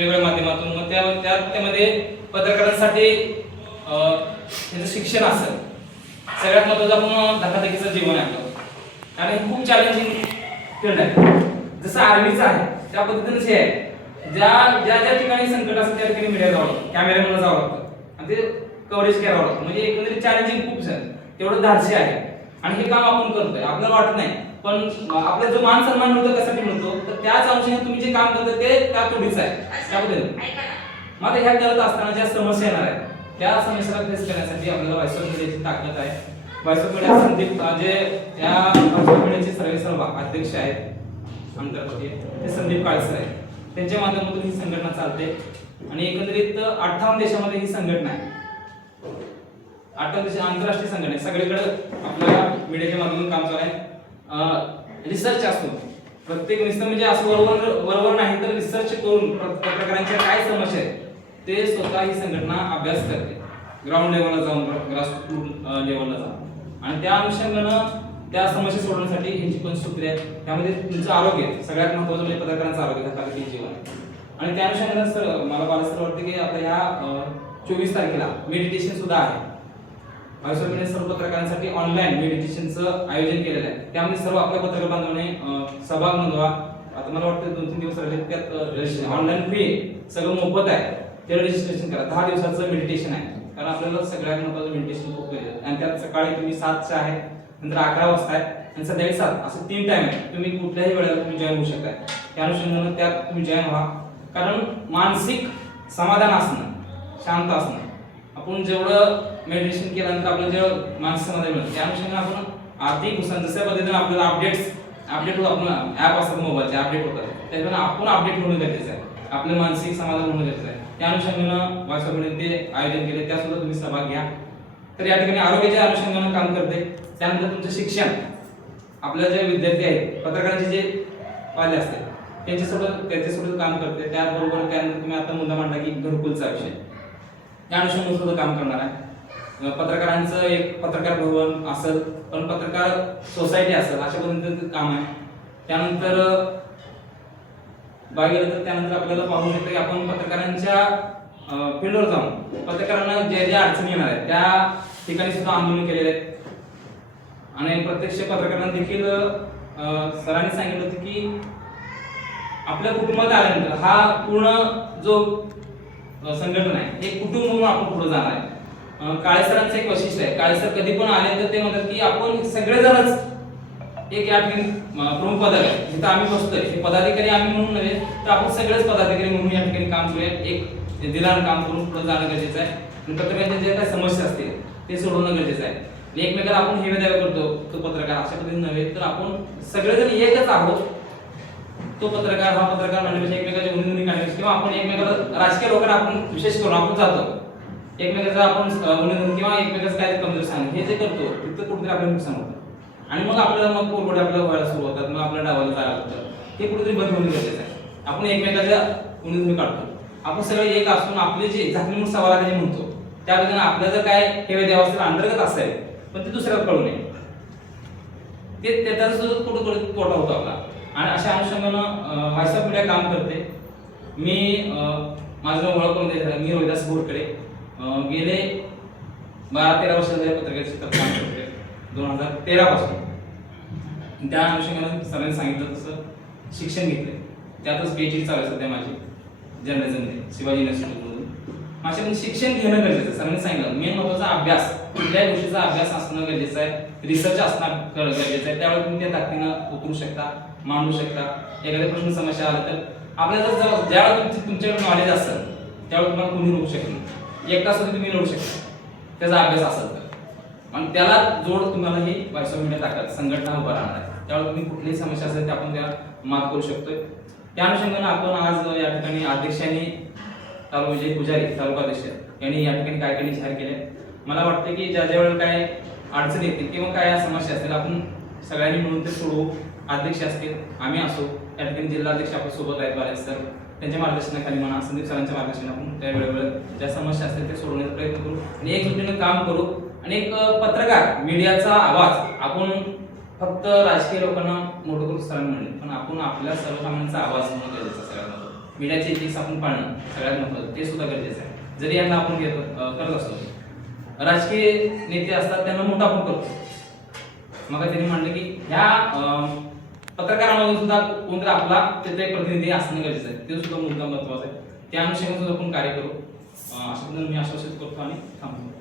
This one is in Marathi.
वेगवेगळ्या माध्यमातून, मग त्यामध्ये पत्रकारांसाठी त्याचं शिक्षण असेल. सगळ्यात महत्त्वाचं आपण धकाधकीचं जीवन आहे आपलं, कारण हे खूप चॅलेंजिंग फील्ड आहे. जसं आर्मीचं आहे त्या पद्धतीनेच हे आहे. ज्या ठिकाणी संकट असतं त्या ठिकाणी मीडिया जावं लागतं, कॅमेरामॅनला जावं लागतं आणि ते कव्हरेज करावं लागतं. म्हणजे एकंदरीत चॅलेंजिंग खूप तेवढं धाडसी आहे आणि हे काम आपण करतोय. आपल्याला वाटत नाही, पण आपला जो मान सन्मान मिळतो कशासाठी मिळतो, तर त्याच अंशाने तुम्ही जे काम करता ते त्या तोडीचं आहे त्याबद्दल. मग आता ह्या करत असताना ज्या समस्या येणार आहेत त्या समस्याला फेस करण्यासाठी आपल्याला व्हॉइस ऑफ मीडियाची ताकद आहे. व्हॉइस ऑफ मीडिया संदीप जे या व्हॉइस ऑफ मीडियाचे सर्वेसर्वा अध्यक्ष आहेत आंतरराष्ट्रीय, ते संदीप काळसर आहेत. त्यांच्या माध्यमातून ही संघटना चालते आणि एकंदरीत 58 देशामध्ये ही संघटना आहे. 58 देश आंतरराष्ट्रीय संघटना आहे. सगळीकडे आपल्या मीडियाच्या माध्यमातून काम चालू आहे. रिसर्च असतो प्रत्येक नुसतं म्हणजे असं बरोबर नाही, तर रिसर्च करून पत्रकारांच्या काय समस्या आहेत ते स्वतः ही संघटना अभ्यास करते. ग्राउंड लेवलला जाऊन, ग्रासरूट लेवलला जाऊन, आणि त्या अनुषंगानं त्या समस्या सोडवण्यासाठी ह्यांची पण सूत्रे आहेत. त्यामध्ये तुमचं आरोग्य सगळ्यात महत्त्वाचं म्हणजे पत्रकारांचं आरोग्य, धकाधकी जीवन. आणि त्या अनुषंगानं सर मला बाळासर वाटतं की आता ह्या 24 तारखेला मेडिटेशन सुद्धा आहे. व्हॉइस ऑफ मीडिया सर्व पत्रकारांसाठी ऑनलाईन मेडिटेशनचं आयोजन केलेलं आहे. त्यामध्ये सर्व आपल्या पत्रकार बांधवांनी सहभाग नोंदवा. आता मला वाटतं 2-3 दिवस राहिले, त्यात ऑनलाईन फ्री सगळं मोफत आहे. त्याला रजिस्ट्रेशन करा. 10 दिवसाचं मेडिटेशन आहे, कारण आपल्याला सगळ्यात महत्त्वाचं मेडिटेशन खूप गरजेचं आहे. आणि त्यात सकाळी तुम्ही 7चं आहे, नंतर 11 वाजता आहे आणि संध्याकाळी 7 असं 3 टाइम आहे. तुम्ही कुठल्याही वेळेला तुम्ही जॉईन होऊ शकता. त्या अनुषंगानं त्यात तुम्ही जॉईन व्हा, कारण मानसिक समाधान असणं, शांत असणं, आपण जेवढं मेडिटेशन केल्यानंतर आपलं जेवढं मानसिक समाधान मिळतं त्या अनुषंगानं आपण आर्थिक नुकसान जशा पद्धतीने आपल्याला अपडेट होत, आपण ॲप असतात मोबाईलचे अपडेट होतात, त्याच्यामुळे आपण अपडेट होणं गरजेचं आहे. आपलं मानसिक समाधान होणं गरजेचं आहे. त्या अनुषंगानं व्हॉइस ऑफ मीडियाने ते आयोजन केले, त्यासुद्धा तुम्ही सहभाग घ्या. तर या ठिकाणी आरोग्याच्या अनुषंगानं काम करते. त्यानंतर तुमचं शिक्षण, आपल्या जे विद्यार्थी आहेत, पत्रकारांचे जे पाले असतात त्याच्यासोबत काम करते. त्याचबरोबर त्यानंतर तुम्ही आता मुद्दा मांडला की घरकुलचा विषय, त्या अनुषंगाने सुद्धा काम करणार आहे. पत्रकारांचं एक पत्रकार भवन असेल, पण पत्रकार सोसायटी असेल, अशा पद्धतीचं काम आहे. त्यानंतर गेलं तर त्यानंतर आपल्याला पाहू शकतो की आपण पत्रकारांच्या फील्डवर जाऊन पत्रकारांना ज्या अडचणी येणार आहेत त्या ठिकाणी सुद्धा आंदोलन केलेले आहेत. आणि प्रत्यक्ष पत्रकारांना देखील सरांनी सांगितलं होतं की आपल्या कुटुंबात आल्यानंतर हा पूर्ण जो संघटना आहे एक कुटुंब म्हणून आपण पुढे जाणार आहे. काळे सरांचं एक वैशिष्ट्य आहे, काळे सर कधी पण आले तर ते म्हणतात की आपण सगळेजणच एक या ठिकाणी प्रमुख पदाधिकारी जिथं आम्ही बसतोय हे पदाधिकारी आम्ही म्हणून नव्हे, तर आपण सगळेच पदाधिकारी म्हणून या ठिकाणी काम करूया. एक दिलान काम करून पुढे जाणं गरजेचं आहे. आणि पत्रकारांच्या जे काही समस्या असतील ते सोडवणं गरजेचं आहे. एकमेकाला आपण हे द्यावा करतो तो पत्रकार अशा पद्धतीने नव्हे, तर आपण सगळेजण एकच आहोत. तो पत्रकार हा पत्रकार म्हणण्यापेक्षा एकमेकाच्या उन्ही काढण्यापेक्षा किंवा आपण एकमेकाला राजकीय लोकांना आपण विशेष करून आपण जातो एकमेकाचा आपण उन्ही किंवा एकमेकाचं काय कमजोर सांग हे जे करतो तिथं कुठेतरी आपल्याला नुकसान होतं. आणि मग आपल्याला मग पोरगोडे आपल्याला व्हायला सुरू होतात, मग आपल्या डावाला जायला लागतं. हे कुठेतरी बंद होणं गरजेचं आहे. आपण एकमेकाच्या उन्ही काढतो, आपण सगळे एक असून आपले जे झाकली सवाल जे म्हणतो त्या पद्धतीने आपलं जर काय ठेवे द्यावं असेल अंतर्गत असेल, पण ते दुसऱ्याला कळू नये, ते त्याचा सुद्धा कुठे तोटा होतो आपला. आणि अशा अनुषंगानं व्हॉइस ऑफ मीडिया काम करते. मी माझं ओळख करून देत मी रोहिदास बोरकडे गेले 12-13 वर्ष झाले पत्रकार क्षेत्रात काम करते, 2013 पासून. त्या अनुषंगानं सरांनी सांगितलं तसं शिक्षण घेतलंय, त्यातच PhD चालू आहे सध्या माझी जर्नलिझममध्ये शिवाजी युनिव्हर्सिटीमधून. माझ्याकडून शिक्षण घेणं गरजेचं आहे. सरांनी सांगितलं मेन महत्त्वाचा अभ्यास, कुठल्याही गोष्टीचा अभ्यास असणं गरजेचं आहे, रिसर्च असणं गरजेचं आहे. त्यावेळी तुम्ही त्या ताकदीनं उतरू शकता, मांडू शकता. एखाद्या प्रश्न समस्या आला तर आपल्याला ज्यावेळेला तुमच्याकडे नॉलेज असेल त्यावेळी तुम्हाला कोणी लढू शकत नाही. एकटा सुद्धा तुम्ही लढू शकता त्याचा अभ्यास असेल तर. आणि त्याला जोड तुम्हाला ही व्हॉइस ऑफ मीडिया ताकद संघटना उभा राहणार आहे. त्यावेळी तुम्ही कुठलीही समस्या असेल ते आपण त्या मात करू शकतोय. त्या अनुषंगानं आपण आज या ठिकाणी अध्यक्षांनी विजय पुजारी तालुका अध्यक्ष यांनी या ठिकाणी काय काही जाहीर केले. मला वाटतं की ज्या वेळेला काय अडचणी येतील किंवा काय समस्या असतील आपण सगळ्यांनी मिळून ते सोडवू. अध्यक्ष असतील, आम्ही असो, या ठिकाणी जिल्हाध्यक्ष आपल्या सोबत आहेत बाळासाहेब सर, त्यांच्या मार्गदर्शनाखाली म्हणा संदीप सरांच्या मार्गदर्शनाखाली आपण त्या वेळेवर ज्या समस्या असतील ते सोडवण्याचा प्रयत्न करू आणि एकजुटीनं काम करू. आणि एक पत्रकार मीडियाचा आवाज आपण फक्त राजकीय लोकांना मोठं करू सरांनी म्हणले, पण आपण आपल्या सर्वसामान्यांचा आवाज होणं गरजेचं सगळ्यांना. मीडियाचे एथिक्स आपण पाळणं सगळ्यात महत्त्वाचं, ते सुद्धा गरजेचं आहे. जरी यांना आपण करत असतो, राजकीय नेते असतात त्यांना मोठा आपण करतो. मग त्यांनी म्हणलं की ह्या पत्रकारांमध्ये सुद्धा कोणतरी आपला त्याचा एक प्रतिनिधी असणं गरजेचं आहे, ते सुद्धा मुद्दा महत्त्वाचा आहे. त्या अनुषंगाने सुद्धा आपण कार्य करू, असं मी आश्वासित करतो आणि थांबतो.